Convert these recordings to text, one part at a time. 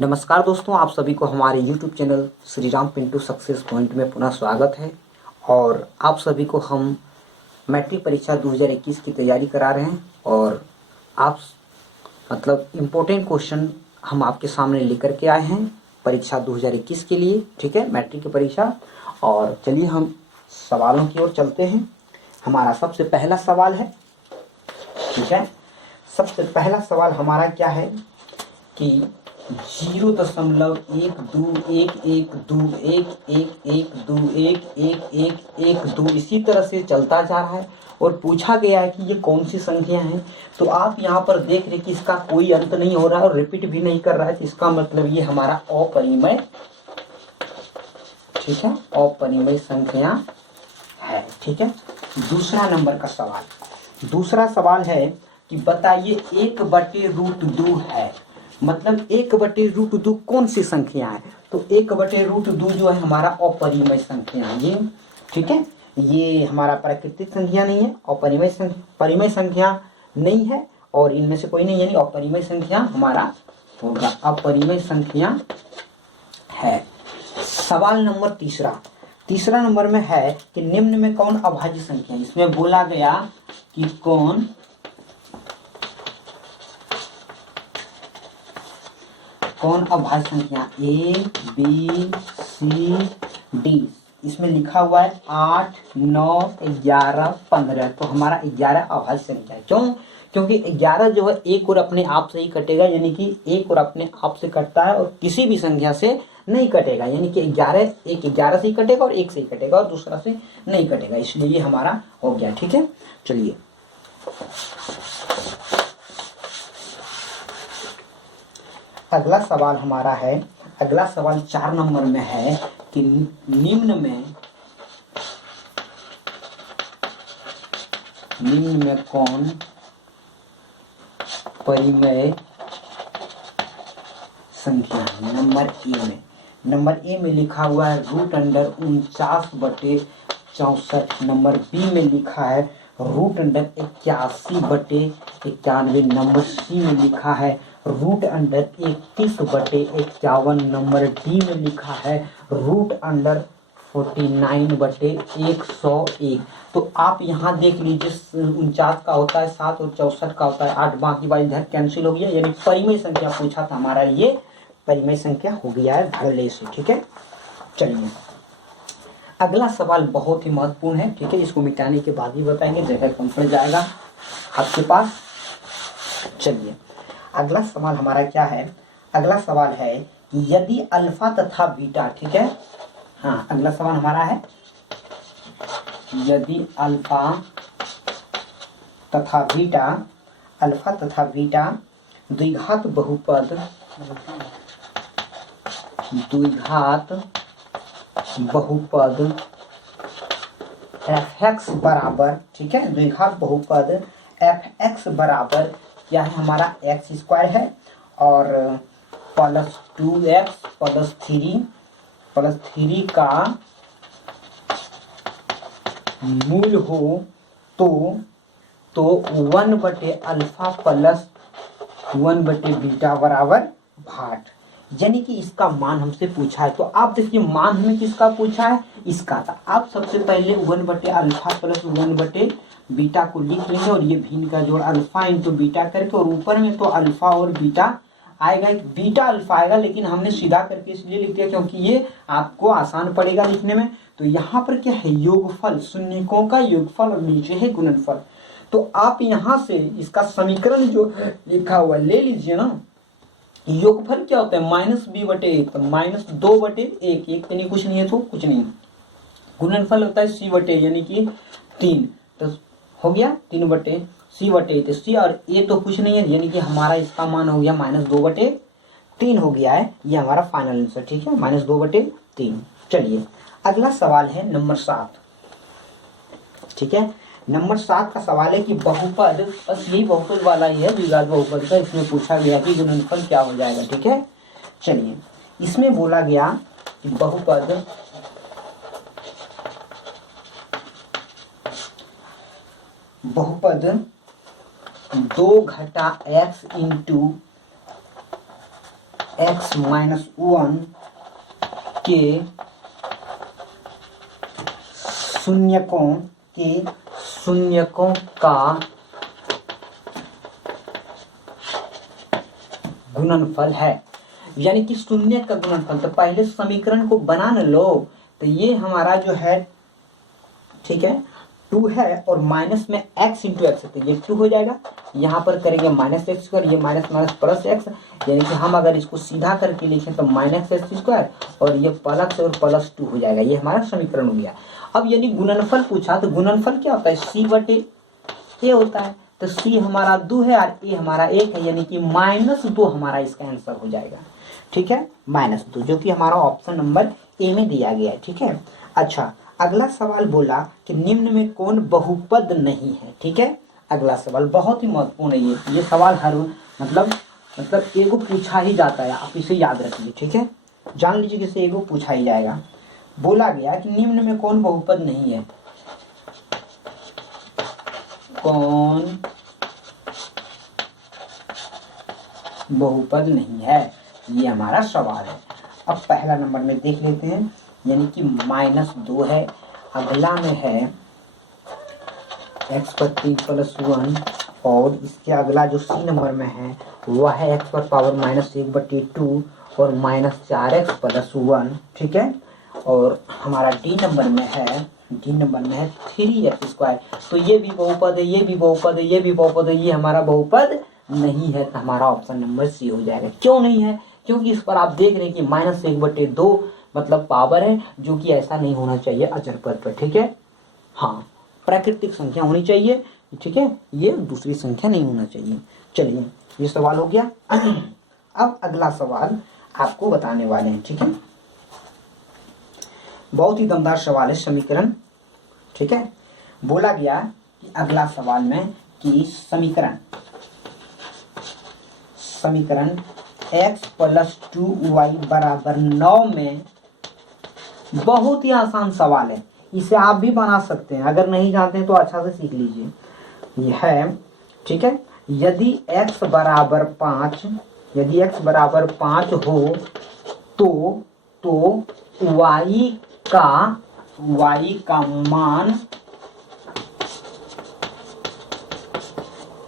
नमस्कार दोस्तों, आप सभी को हमारे YouTube channel Shri Ram Pintu success point में पुनः स्वागत है। और आप सभी को हम मैट्रिक परीक्षा 2021 की तैयारी करा रहे हैं और आप इम्पोर्टेंट क्वेश्चन हम आपके सामने लेकर के आए हैं परीक्षा 2021 के लिए। ठीक है, मैट्रिक की परीक्षा। और चलिए हम सवालों की ओर चलते हैं। हमारा सबसे पहला सवाल है, ठीक है, सबसे पहला सवाल हमारा क्या है कि 0.112111211121 इसी तरह से चलता जा रहा है और पूछा गया है कि ये कौन सी संख्या है। तो आप यहाँ पर देख रहे कि इसका कोई अंत नहीं हो रहा है और रिपीट भी नहीं कर रहा है, तो इसका मतलब ये हमारा अपरिमेय, ठीक है, अपरिमेय संख्या है। ठीक है, दूसरा नंबर का सवाल, दूसरा सवाल है कि बताइए 1/√2 है, मतलब 1/√2 कौन सी संख्या है। तो 1/√2 जो है हमारा अपरिमेय संख्या है ये। ठीक है, ये हमारा प्राकृतिक संख्या नहीं है, परिमेय संख्या नहीं है और इनमें से कोई नहीं, यानी अपरिमेय संख्या हमारा होगा, अपरिमेय संख्या है। सवाल नंबर तीसरा नंबर में है कि निम्न में कौन अभाज्य संख्या है। इसमें बोला गया कि कौन अभाज्य संख्या A B C D। इसमें लिखा हुआ है 8 9 11 15, तो हमारा 11 अभाज्य संख्या है। क्यों? क्योंकि 11 जो है एक और अपने आप से ही कटेगा, यानी कि एक और अपने आप से कटता है और किसी भी संख्या से नहीं कटेगा, यानी कि 11 से ही कटेगा और एक से ही कटेगा और दूसरा से नहीं कटेगा, इसलिए ये हमारा हो गया। ठीक है, चलिए अगला सवाल हमारा है, अगला सवाल 4 नंबर में है कि निम्न में कौन परिमेय संख्या है। नंबर ए में लिखा हुआ है √49/64। नंबर बी में लिखा है √81/91। नंबर सी में लिखा है √31/51। नंबर डी में लिखा है √49/101। तो आप यहाँ देख लीजिए, 49 का होता है 7 और 64 का होता है 8, बाकी वाली इधर कैंसिल हो गया, यानी परिमेय संख्या पूछा था हमारा, ये परिमेय संख्या हो गया है धड़ल्ले से। ठीक है, चलिए अगला सवाल बहुत ही महत्वपूर्ण है। ठीक है, इसको मिटाने के बाद ही बताएंगे, जगह कम पड़ जाएगा आपके पास। चलिए अगला सवाल हमारा क्या है, अगला सवाल है कि यदि अल्फा तथा बीटा, ठीक है, हाँ अगला सवाल हमारा है यदि अल्फा तथा बीटा द्विघात बहुपद fx बराबर, ठीक है, द्विघात बहुपद fx बराबर क्या है हमारा x² है और +2x +3 का मूल हो तो 1/अल्फा प्लस 1/बीटा बराबर भाट, यानी कि इसका मान हमसे पूछा है। तो आप देखिए मान हमें किसका पूछा है, इसका था। आप सबसे पहले 1/अल्फा प्लस 1/बीटा को लिख लेंगे और ये भी का जोड़ अल्फा इंटू बीटा करके, और ऊपर में तो अल्फा और बीटा आएगा, एक बीटा अल्फा आएगा, लेकिन हमने सीधा करके इसलिए लिख दिया क्योंकि ये आपको आसान पड़ेगा लिखने में। तो यहाँ पर क्या है, योगफल, शून्यकों का योगफल और नीचे है गुणनफल। तो आप यहाँ से इसका समीकरण जो लिखा हुआ ले लीजिए ना। योगफल क्या होता है, -b/1, -2/1, यानी कुछ नहीं है तो कुछ नहीं। गुणनफल होता है c/, यानी कि 3, तो हो गया 3/c/, तो c और a तो कुछ नहीं है, यानी कि हमारा इसका मान हो गया -2/3 हो गया है, ये हमारा फाइनल आंसर। ठीक है, -2/3। चलिए अगला सवाल है नंबर 7। ठीक है, नंबर 7 का सवाल है कि बहुपद, बस यही बहुपद वाला ही है, द्विघात बहुपद का, इसमें पूछा गया कि गुणनफल क्या हो जाएगा। ठीक है, चलिए इसमें बोला गया कि बहुपद 2 - x इंटू x माइनस 1 के शून्यकों का गुणनफल है, यानी कि शून्य का गुणनफल। तो पहले समीकरण को बना न लो। तो ये हमारा जो है, ठीक है, 2 है और माइनस में x इंटू एक्स, तो ये 2 हो जाएगा। यहाँ पर करेंगे माइनस एक्स स्क्वायर, ये माइनस माइनस प्लस एक्स, यानी कि हम अगर इसको सीधा करके लिखें तो माइनस एक्स स्क्वायर और ये प्लस और प्लस 2 हो जाएगा। ये हमारा समीकरण हो गया। अब यदि गुणनफल पूछा तो गुणनफल क्या होता है, c बटे a होता है। तो c हमारा 2 है और a हमारा 1 है, यानी कि -2 हमारा इसका आंसर हो जाएगा। ठीक है, -2, जो कि हमारा ऑप्शन नंबर ए में दिया गया है। ठीक है। अच्छा, अगला सवाल बोला कि निम्न में कौन बहुपद नहीं है। ठीक है, अगला सवाल बहुत ही महत्वपूर्ण है। ये सवाल हर मतलब एगो पूछा ही जाता है, आप इसे याद रखिए। ठीक है, जान लीजिए कि इसे एगो पूछा ही जाएगा। बोला गया कि निम्न में कौन बहुपद नहीं है, कौन बहुपद नहीं है, ये हमारा सवाल है। अब पहला नंबर में देख लेते हैं, यानी कि -2 है। अगला में है x पर 3 प्लस 1 और इसके अगला जो सी नंबर में है वह है x पर पावर -1/2 और -4x प्लस 1। ठीक है, और हमारा डी नंबर में है 3x स्क्वायर। तो ये भी बहुपद है, ये भी बहुपद है, ये भी बहुपद है, ये हमारा बहुपद नहीं है। तो हमारा ऑप्शन नंबर सी हो जाएगा। क्यों नहीं है, क्योंकि इस पर आप देख रहे हैं कि -1/2 मतलब पावर है, जो कि ऐसा नहीं होना चाहिए अचर पद पर। ठीक है, हाँ, प्राकृतिक संख्या होनी चाहिए। ठीक है, ये दूसरी संख्या नहीं होना चाहिए। चलिए, ये सवाल हो गया। अब अगला सवाल आपको बताने वाले हैं। ठीक है, बहुत ही दमदार सवाल है, समीकरण। ठीक है, बोला गया कि अगला सवाल में कि समीकरण x प्लस 2y बराबर 9 में, बहुत ही आसान सवाल है, इसे आप भी बना सकते हैं। अगर नहीं जानते हैं तो अच्छा से सीख लीजिए। यह है, ठीक है, यदि x बराबर 5 हो तो y का मान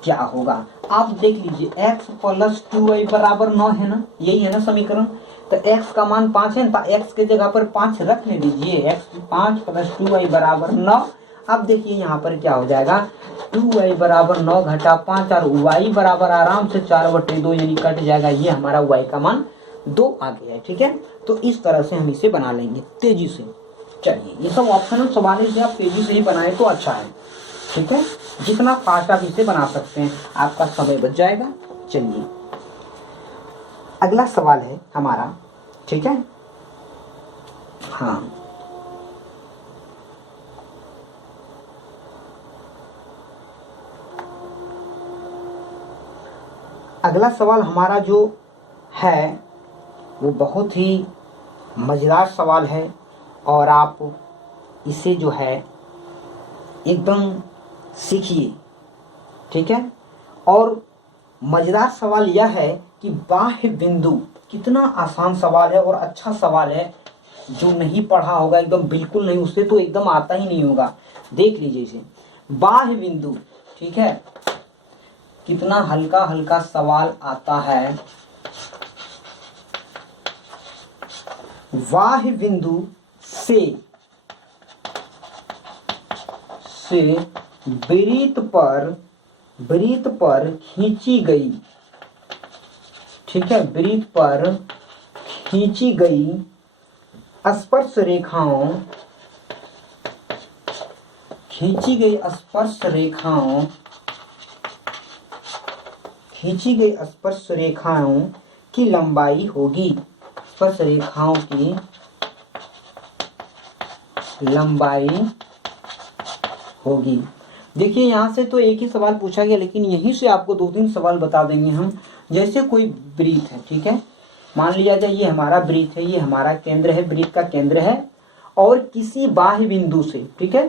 क्या होगा। आप देख लीजिए, x प्लस 2y बराबर 9 है ना, यही है ना समीकरण। तो x का मान 5 है ना, तो x के जगह पर 5 रख ले लीजिए। x 5 प्लस 2y बराबर 9। अब देखिए यहाँ पर क्या हो जाएगा, 2y बराबर 9 घटा 5 और y बराबर आराम से 4/2, यानी कट जाएगा। ये हमारा y का मान 2 आ गया है। ठीक है, तो इस तरह से हम इसे बना लेंगे तेजी से। चलिए, ये सब ऑप्शनल सवाल से आप तेजी से ही बनाए तो अच्छा है। ठीक है, जितना फास्ट आप इसे बना सकते हैं, आपका समय बच जाएगा। चलिए, अगला सवाल है हमारा। ठीक है, हाँ, अगला सवाल हमारा जो है वो बहुत ही मज़ेदार सवाल है और आप इसे जो है एकदम सीखिए। ठीक है, और मज़ेदार सवाल यह है कि बाह्य बिंदु, कितना आसान सवाल है और अच्छा सवाल है। जो नहीं पढ़ा होगा एकदम बिल्कुल नहीं, उससे तो एकदम आता ही नहीं होगा। देख लीजिए इसे, बाह्य बिंदु। ठीक है, कितना हल्का हल्का सवाल आता है। बाह्य बिंदु से वृत्त पर खींची गई, ठीक है, वृत्त पर खींची गई स्पर्श रेखाओं की लंबाई होगी। स्पर्श रेखाओं की लंबाई होगी। देखिए, यहाँ से तो एक ही सवाल पूछा गया, लेकिन यहीं से आपको 2-3 सवाल बता देंगे हम। जैसे कोई वृत्त है, ठीक है, मान लिया जाए ये हमारा वृत्त है, ये हमारा केंद्र है, वृत्त का केंद्र है, और किसी बाह्य बिंदु से, ठीक है,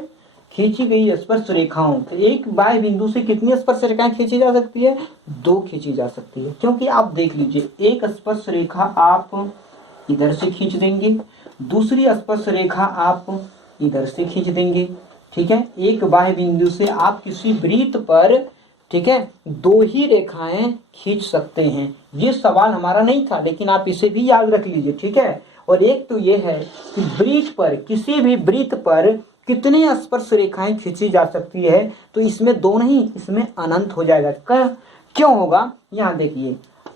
खींची गई स्पर्श रेखाओं, तो एक बाह्य बिंदु से कितनी स्पर्श रेखाएं खींची जा सकती है? 2 खींची जा सकती है। क्योंकि आप देख लीजिए, एक स्पर्श रेखा आप इधर से खींच देंगे, दूसरी स्पर्श रेखा आप इधर से खींच देंगे, ठीक है। एक बाह्य बिंदु से आप किसी वृत्त पर, ठीक है, 2 ही रेखाएं खींच सकते हैं। ये सवाल हमारा नहीं था, लेकिन आप इसे भी याद रख लीजिए, ठीक है। और एक तो ये है कि वृत्त पर, किसी भी वृत्त पर कितने स्पर्श रेखाएं खींची जा सकती है, तो इसमें 2 नहीं, इसमें अनंत हो जाएगा। क्यों होगा? यहाँ देखिए,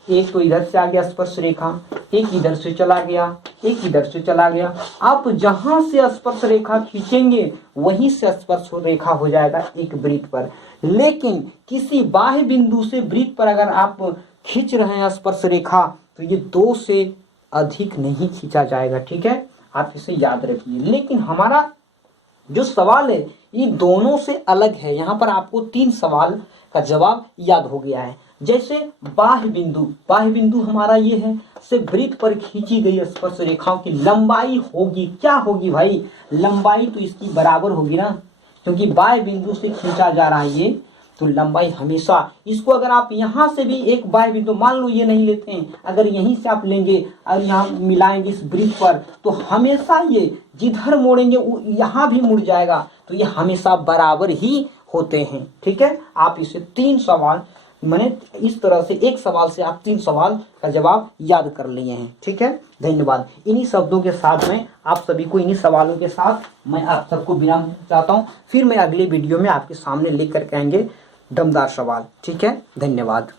एक तो इधर से आ गया स्पर्श रेखा, एक इधर से चला गया, एक इधर से चला गया। आप जहां से स्पर्श रेखा खींचेंगे वहीं से स्पर्श रेखा हो जाएगा एक वृत्त पर। लेकिन किसी बाह्य बिंदु से वृत्त पर अगर आप खींच रहे हैं स्पर्श रेखा, तो ये 2 से अधिक नहीं खींचा जाएगा, ठीक है। आप इसे याद रखिए। लेकिन हमारा जो सवाल है ये दोनों से अलग है। यहाँ पर आपको 3 सवाल का जवाब याद हो गया है। जैसे बाह्य बिंदु हमारा ये है, से वृत्त पर खींची गई स्पर्श रेखाओं की लंबाई होगी, क्या होगी भाई? लंबाई तो इसकी बराबर होगी ना, क्योंकि बाह्य बिंदु से खींचा जा रहा है ये, तो लंबाई हमेशा, इसको अगर आप यहाँ से भी एक बाह्य बिंदु, मान लो ये नहीं लेते हैं, अगर यहीं से आप लेंगे और यहाँ मिलाएंगे इस वृत्त पर, तो हमेशा ये जिधर मोड़ेंगे वो यहाँ भी मुड़ जाएगा, तो ये हमेशा बराबर ही होते हैं, ठीक है। आप इसे 3 सवाल, मैंने इस तरह से एक सवाल से आप 3 सवाल का जवाब याद कर लिए हैं, ठीक है। धन्यवाद। इन्हीं शब्दों के साथ में आप सभी को, इन्हीं सवालों के साथ मैं आप सबको विराम चाहता हूँ। फिर मैं अगले वीडियो में आपके सामने लेकर के आएंगे दमदार सवाल, ठीक है। धन्यवाद।